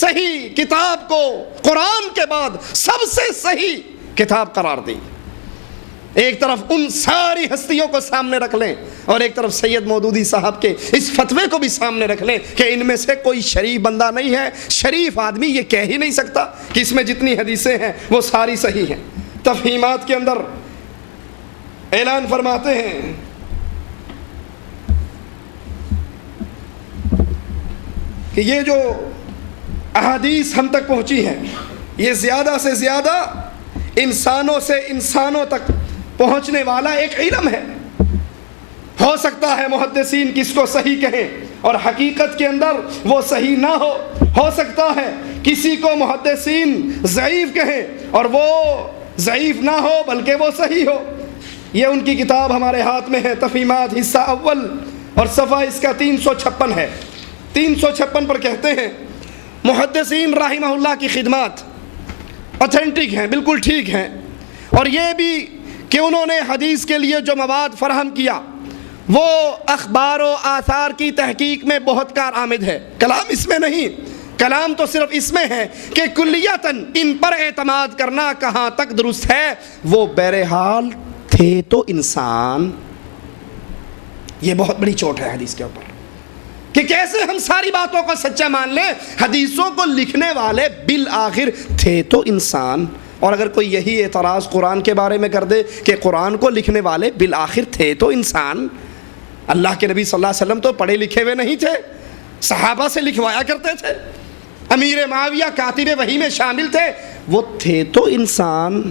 صحیح کتاب کو قرآن کے بعد سب سے صحیح کتاب قرار دی. ایک طرف ان ساری ہستیوں کو سامنے رکھ لیں اور ایک طرف سید مودودی صاحب کے اس فتوے کو بھی سامنے رکھ لیں کہ ان میں سے کوئی شریف بندہ نہیں ہے. شریف آدمی یہ کہہ ہی نہیں سکتا کہ اس میں جتنی حدیثیں ہیں وہ ساری صحیح ہیں. تفہیمات کے اندر اعلان فرماتے ہیں کہ یہ جو احادیث ہم تک پہنچی ہیں یہ زیادہ سے زیادہ انسانوں سے انسانوں تک پہنچنے والا ایک علم ہے. ہو سکتا ہے محدثین کس کو صحیح کہیں اور حقیقت کے اندر وہ صحیح نہ ہو. ہو سکتا ہے کسی کو محدثین ضعیف کہیں اور وہ ضعیف نہ ہو بلکہ وہ صحیح ہو. یہ ان کی کتاب ہمارے ہاتھ میں ہے تفہیمات حصہ اول اور صفحہ اس کا 356 ہے. 356 پر کہتے ہیں محدثین رحمہ اللہ کی خدمات اوتھینٹک ہیں، بالکل ٹھیک ہیں، اور یہ بھی کہ انہوں نے حدیث کے لیے جو مواد فراہم کیا وہ اخبار و آثار کی تحقیق میں بہت کارآمد ہے. کلام اس میں نہیں، کلام تو صرف اس میں ہے کہ کلیتاً ان پر اعتماد کرنا کہاں تک درست ہے. وہ بہرحال تھے تو انسان. یہ بہت بڑی چوٹ ہے حدیث کے اوپر کہ کیسے ہم ساری باتوں کو سچا مان لیں. حدیثوں کو لکھنے والے بالآخر تھے تو انسان. اور اگر کوئی یہی اعتراض قرآن کے بارے میں کر دے کہ قرآن کو لکھنے والے بالآخر تھے تو انسان. اللہ کے نبی صلی اللہ علیہ وسلم تو پڑھے لکھے ہوئے نہیں تھے، صحابہ سے لکھوایا کرتے تھے. امیر معاویہ کاتب وحی میں شامل تھے، وہ تھے تو انسان.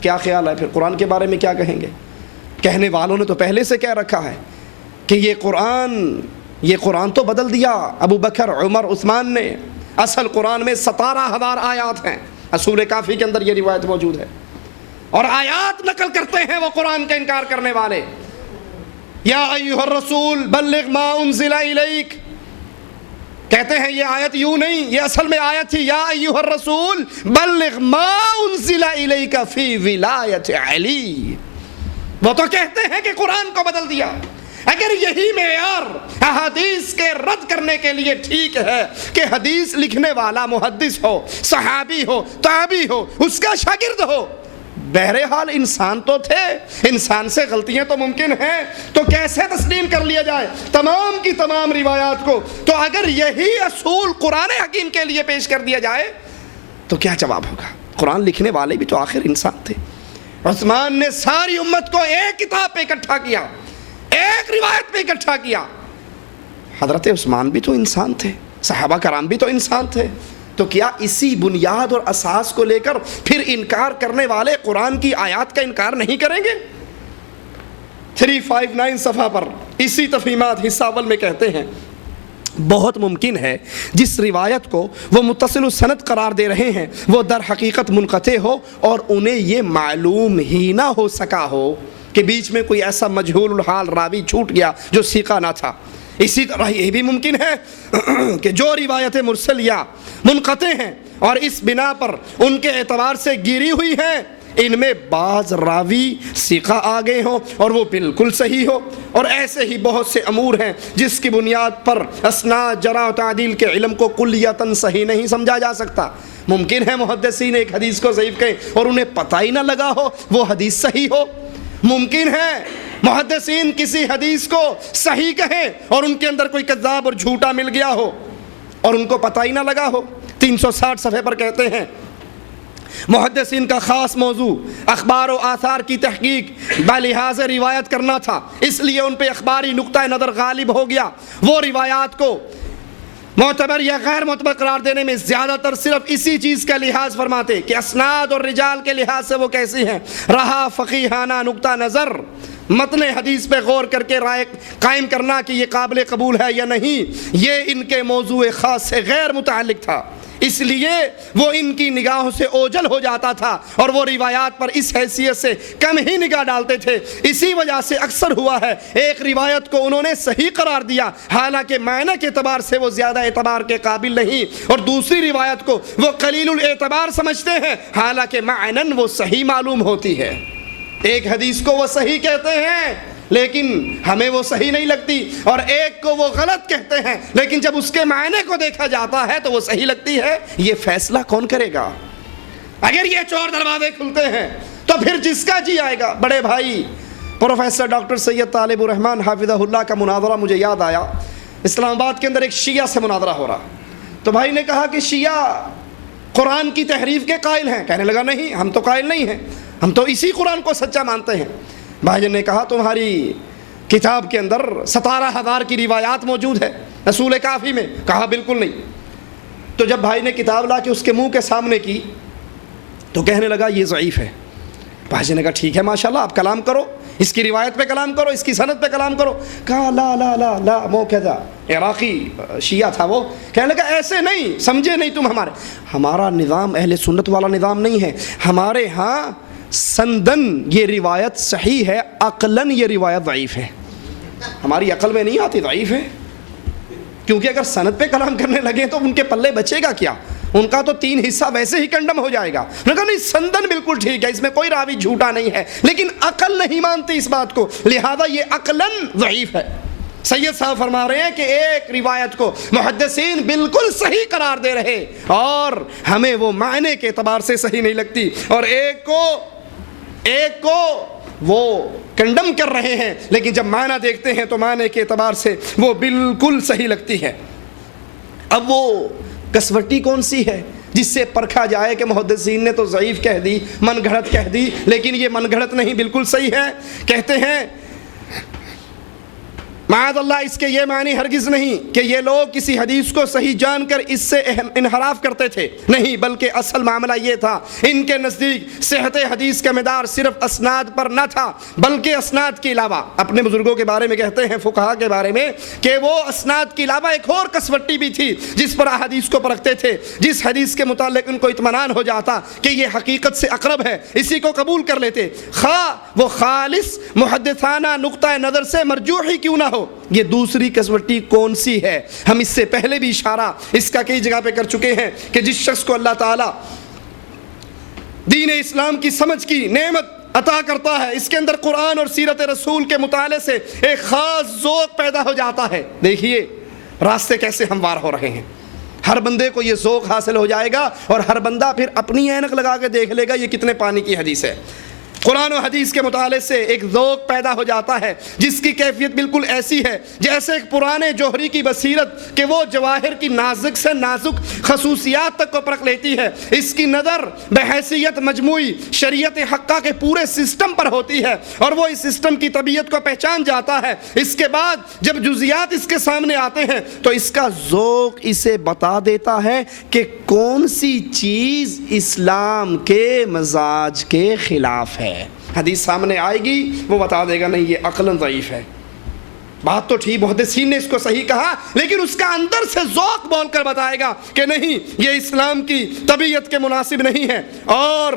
کیا خیال ہے پھر قرآن کے بارے میں کیا کہیں گے؟ کہنے والوں نے تو پہلے سے کہہ رکھا ہے کہ یہ قرآن تو بدل دیا ابو بکر عمر عثمان نے. اصل قرآن میں 17,000 آیات ہیں. اصول کافی کے اندر یہ روایت موجود ہے اور آیات نقل کرتے ہیں وہ قرآن کا انکار کرنے والے. یا ایھا الرسول بلغ ما انزل الیک، کہتے ہیں یہ آیت یوں نہیں، یہ اصل میں آیت تھی یا ایھا الرسول بلغ ما انزل الیک فی ولایت علی. وہ تو کہتے ہیں کہ قرآن کو بدل دیا. اگر یہی معیار احادیث کے رد کرنے کے لیے ٹھیک ہے کہ حدیث لکھنے والا محدث ہو، صحابی ہو، تابعی ہو، اس کا شاگرد ہو، بہرحال انسان تو تھے، انسان سے غلطیاں تو ممکن ہیں، تو کیسے تسلیم کر لیا جائے تمام کی تمام روایات کو؟ تو اگر یہی اصول قرآن حکیم کے لیے پیش کر دیا جائے تو کیا جواب ہوگا؟ قرآن لکھنے والے بھی تو آخر انسان تھے. عثمان نے ساری امت کو ایک کتاب پہ اکٹھا کیا، ایک روایت پہ اکٹھا کیا. حضرت عثمان بھی تو انسان تھے، صحابہ کرام بھی تو انسان تھے. تو کیا اسی بنیاد اور اساس کو لے کر پھر انکار کرنے والے قرآن کی آیات کا انکار نہیں کریں گے؟ 359 صفحہ پر اسی تفہیمات حصہ اول میں کہتے ہیں بہت ممکن ہے جس روایت کو وہ متصل السند قرار دے رہے ہیں وہ در حقیقت منقطع ہو اور انہیں یہ معلوم ہی نہ ہو سکا ہو کہ بیچ میں کوئی ایسا مجہول الحال راوی چھوٹ گیا جو سیکھا نہ تھا. اسی طرح یہ بھی ممکن ہے کہ جو روایتیں مرسل یا منقطع ہیں اور اس بنا پر ان کے اعتبار سے گری ہوئی ہیں ان میں بعض راوی سیکھا آ گئے ہوں اور وہ بالکل صحیح ہو. اور ایسے ہی بہت سے امور ہیں جس کی بنیاد پر اسناد جرح و تعدیل کے علم کو کلیتاً صحیح نہیں سمجھا جا سکتا. ممکن ہے محدثین ایک حدیث کو ضعیف کہیں اور انہیں پتہ ہی نہ لگا ہو وہ حدیث صحیح ہو. ممکن ہے محدثین کسی حدیث کو صحیح کہیں اور ان کے اندر کوئی کذاب اور جھوٹا مل گیا ہو اور ان کو پتہ ہی نہ لگا ہو. 360 صفحے پر کہتے ہیں محدثین کا خاص موضوع اخبار و آثار کی تحقیق بلحاظ روایت کرنا تھا، اس لیے ان پہ اخباری نقطہ نظر غالب ہو گیا. وہ روایات کو معتبر یا غیر معتبر قرار دینے میں زیادہ تر صرف اسی چیز کا لحاظ فرماتے کہ اسناد اور رجال کے لحاظ سے وہ کیسی ہیں. رہا فقیہانہ نقطہ نظر متن حدیث پہ غور کر کے رائے قائم کرنا کہ یہ قابل قبول ہے یا نہیں، یہ ان کے موضوع خاص سے غیر متعلق تھا، اس لیے وہ ان کی نگاہوں سے اوجھل ہو جاتا تھا اور وہ روایات پر اس حیثیت سے کم ہی نگاہ ڈالتے تھے. اسی وجہ سے اکثر ہوا ہے ایک روایت کو انہوں نے صحیح قرار دیا حالانکہ معنی کے اعتبار سے وہ زیادہ اعتبار کے قابل نہیں، اور دوسری روایت کو وہ قلیل الاعتبار سمجھتے ہیں حالانکہ معنن وہ صحیح معلوم ہوتی ہے. ایک حدیث کو وہ صحیح کہتے ہیں لیکن ہمیں وہ صحیح نہیں لگتی، اور ایک کو وہ غلط کہتے ہیں لیکن جب اس کے معنی کو دیکھا جاتا ہے تو وہ صحیح لگتی ہے۔ یہ فیصلہ کون کرے گا؟ اگر یہ چور دروازے کھلتے ہیں تو پھر جس کا جی آئے گا۔ بڑے بھائی پروفیسر ڈاکٹر سید طالب الرحمن حافظہ اللہ کا مناظرہ مجھے یاد آیا۔ اسلام آباد کے اندر ایک شیعہ سے مناظرہ ہو رہا، تو بھائی نے کہا کہ شیعہ قرآن کی تحریف کے قائل ہیں؟ کہنے لگا نہیں، ہم تو قائل نہیں ہیں، ہم تو اسی قرآن کو سچا مانتے ہیں۔ بھائی نے کہا تمہاری کتاب کے اندر 17,000 کی روایات موجود ہے رسول کافی میں؟ کہا بالکل نہیں۔ تو جب بھائی نے کتاب لا کے اس کے منہ کے سامنے کی تو کہنے لگا یہ ضعیف ہے۔ بھائی نے کہا ٹھیک ہے ماشاءاللہ، آپ کلام کرو، اس کی روایت پہ کلام کرو، اس کی سند پہ کلام کرو۔ کہا لا لا لا لا، وہ کہتا عراقی شیعہ تھا، وہ کہنے لگا ایسے نہیں، سمجھے نہیں تم ہمارا نظام اہل سنت والا نظام نہیں ہے، ہمارے ہاں سندن یہ روایت صحیح ہے، عقلاً یہ روایت ضعیف ہے، ہماری عقل میں نہیں آتی، ضعیف ہے۔ کیونکہ اگر سند پہ کلام کرنے لگے تو ان کے پلے بچے گا کیا؟ ان کا تو 3 حصہ ویسے ہی کنڈم ہو جائے گا۔ انہوں نے کہا نہیں، سندن بالکل ٹھیک ہے، اس میں کوئی راوی جھوٹا نہیں ہے، لیکن عقل نہیں مانتی اس بات کو، لہذا یہ عقلاً ضعیف ہے۔ سید صاحب فرما رہے ہیں کہ ایک روایت کو محدثین بالکل صحیح قرار دے رہے اور ہمیں وہ معنی کے اعتبار سے صحیح نہیں لگتی، اور ایک کو وہ کنڈم کر رہے ہیں، لیکن جب معنی دیکھتے ہیں تو معنی کے اعتبار سے وہ بالکل صحیح لگتی ہے۔ اب وہ کسوٹی کون سی ہے جس سے پرکھا جائے کہ محدثین نے تو ضعیف کہہ دی، من گھڑت کہہ دی، لیکن یہ من گھڑت نہیں، بالکل صحیح ہے؟ کہتے ہیں معاذ اللہ اس کے یہ معنی ہرگز نہیں کہ یہ لوگ کسی حدیث کو صحیح جان کر اس سے انحراف کرتے تھے، نہیں، بلکہ اصل معاملہ یہ تھا، ان کے نزدیک صحت حدیث کا مدار صرف اسناد پر نہ تھا بلکہ اسناد کے علاوہ، اپنے بزرگوں کے بارے میں کہتے ہیں، فقہا کے بارے میں، کہ وہ اسناد کے علاوہ ایک اور کسوٹی بھی تھی جس پر احادیث کو پرکھتے تھے، جس حدیث کے متعلق ان کو اطمینان ہو جاتا کہ یہ حقیقت سے اقرب ہے، اسی کو قبول کر لیتے، خواہ وہ خالص محدثانہ نقطہ نظر سے مرجوح ہی کیوں نہ ہو۔ یہ دوسری کسوٹی کون سی ہے؟ ہم اس سے پہلے بھی اشارہ اس کا کئی جگہ پہ کر چکے ہیں کہ جس شخص کو اللہ تعالیٰ دین اسلام کی سمجھ کی نعمت عطا کرتا ہے، اس کے اندر قرآن اور سیرت رسول کے مطالعے سے ایک خاص ذوق پیدا ہو جاتا ہے۔ دیکھیے راستے کیسے ہموار ہو رہے ہیں، ہر بندے کو یہ ذوق حاصل ہو جائے گا اور ہر بندہ پھر اپنی اینک لگا کے دیکھ لے گا یہ کتنے پانی کی حدیث ہے۔ قرآن و حدیث کے مطالعے سے ایک ذوق پیدا ہو جاتا ہے جس کی کیفیت بالکل ایسی ہے جیسے ایک پرانے جوہری کی بصیرت کہ وہ جواہر کی نازک سے نازک خصوصیات تک کو پرکھ لیتی ہے، اس کی نظر بحیثیت مجموعی شریعت حقہ کے پورے سسٹم پر ہوتی ہے اور وہ اس سسٹم کی طبیعت کو پہچان جاتا ہے۔ اس کے بعد جب جزیات اس کے سامنے آتے ہیں تو اس کا ذوق اسے بتا دیتا ہے کہ کون سی چیز اسلام کے مزاج کے خلاف ہے۔ حدیث سامنے آئے گی وہ بتا دے گا نہیں یہ عقلاً ضعیف ہے، بات تو ٹھیک محدثین نے اس کو صحیح کہا، لیکن اس کا اندر سے ذوق بول کر بتائے گا کہ نہیں یہ اسلام کی طبیعت کے مناسب نہیں ہے، اور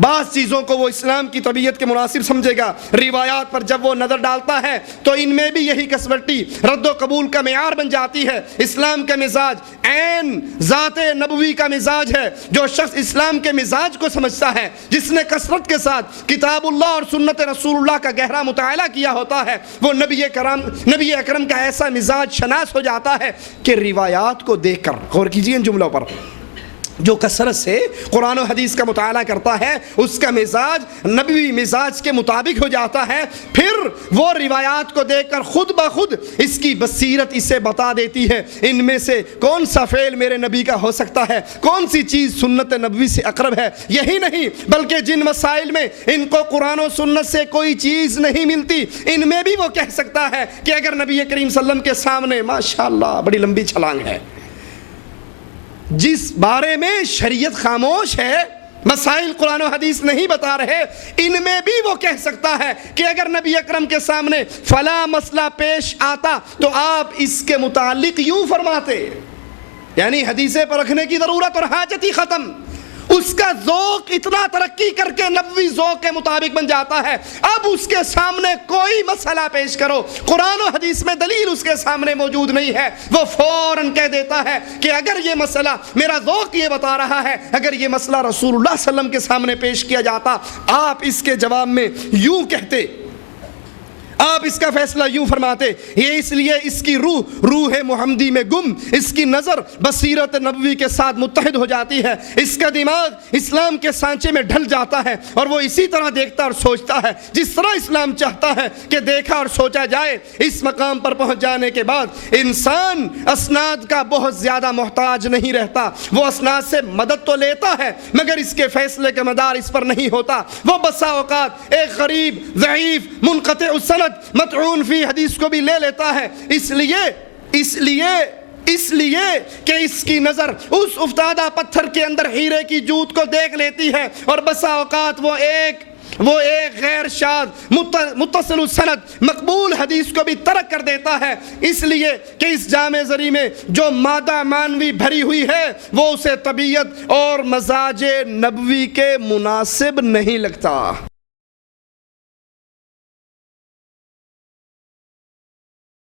بعض چیزوں کو وہ اسلام کی طبیعت کے مناسب سمجھے گا۔ روایات پر جب وہ نظر ڈالتا ہے تو ان میں بھی یہی کسوٹی رد و قبول کا معیار بن جاتی ہے۔ اسلام کا مزاج عین ذات نبوی کا مزاج ہے۔ جو شخص اسلام کے مزاج کو سمجھتا ہے، جس نے کثرت کے ساتھ کتاب اللہ اور سنت رسول اللہ کا گہرا مطالعہ کیا ہوتا ہے، وہ نبی اکرم کا ایسا مزاج شناس ہو جاتا ہے کہ روایات کو دیکھ کر، غور کیجیے ان جملوں پر، جو کثرت سے قرآن و حدیث کا مطالعہ کرتا ہے اس کا مزاج نبوی مزاج کے مطابق ہو جاتا ہے، پھر وہ روایات کو دیکھ کر خود بخود اس کی بصیرت اسے بتا دیتی ہے ان میں سے کون سا فعل میرے نبی کا ہو سکتا ہے، کون سی چیز سنت نبوی سے اقرب ہے۔ یہی نہیں بلکہ جن مسائل میں ان کو قرآن و سنت سے کوئی چیز نہیں ملتی، ان میں بھی وہ کہہ سکتا ہے کہ اگر نبی کریم صلی اللہ علیہ وسلم کے سامنے ماشاءاللہ بڑی لمبی چھلانگ ہے، جس بارے میں شریعت خاموش ہے، مسائل قرآن و حدیث نہیں بتا رہے، ان میں بھی وہ کہہ سکتا ہے کہ اگر نبی اکرم کے سامنے فلاں مسئلہ پیش آتا تو آپ اس کے متعلق یوں فرماتے، یعنی حدیثیں پرکھنے کی ضرورت اور حاجت ہی ختم۔ اس کا ذوق اتنا ترقی کر کے نبوی ذوق کے مطابق بن جاتا ہے، اب اس کے سامنے کوئی مسئلہ پیش کرو، قرآن و حدیث میں دلیل اس کے سامنے موجود نہیں ہے، وہ فوراً کہہ دیتا ہے کہ اگر یہ مسئلہ میرا ذوق یہ بتا رہا ہے، اگر یہ مسئلہ رسول اللہ صلی اللہ علیہ وسلم کے سامنے پیش کیا جاتا آپ اس کے جواب میں یوں کہتے، آپ اس کا فیصلہ یوں فرماتے، یہ اس لیے اس کی روح محمدی میں گم، اس کی نظر بصیرت نبوی کے ساتھ متحد ہو جاتی ہے، اس کا دماغ اسلام کے سانچے میں ڈھل جاتا ہے اور وہ اسی طرح دیکھتا اور سوچتا ہے جس طرح اسلام چاہتا ہے کہ دیکھا اور سوچا جائے۔ اس مقام پر پہنچ جانے کے بعد انسان اسناد کا بہت زیادہ محتاج نہیں رہتا، وہ اسناد سے مدد تو لیتا ہے مگر اس کے فیصلے کا مدار اس پر نہیں ہوتا۔ وہ بسا اوقات ایک غریب، ضعیف، منقطع السند، مطعون فی حدیث کو بھی لے لیتا ہے، اس لیے کہ اس کی نظر اس افتادہ پتھر کے اندر ہیرے کی جوت کو دیکھ لیتی ہے، اور بسا اوقات وہ ایک غیر شاذ متصل السند مقبول حدیث کو بھی ترک کر دیتا ہے، اس لیے کہ اس جامع ذری میں جو مادہ مانوی بھری ہوئی ہے وہ اسے طبیعت اور مزاج نبوی کے مناسب نہیں لگتا۔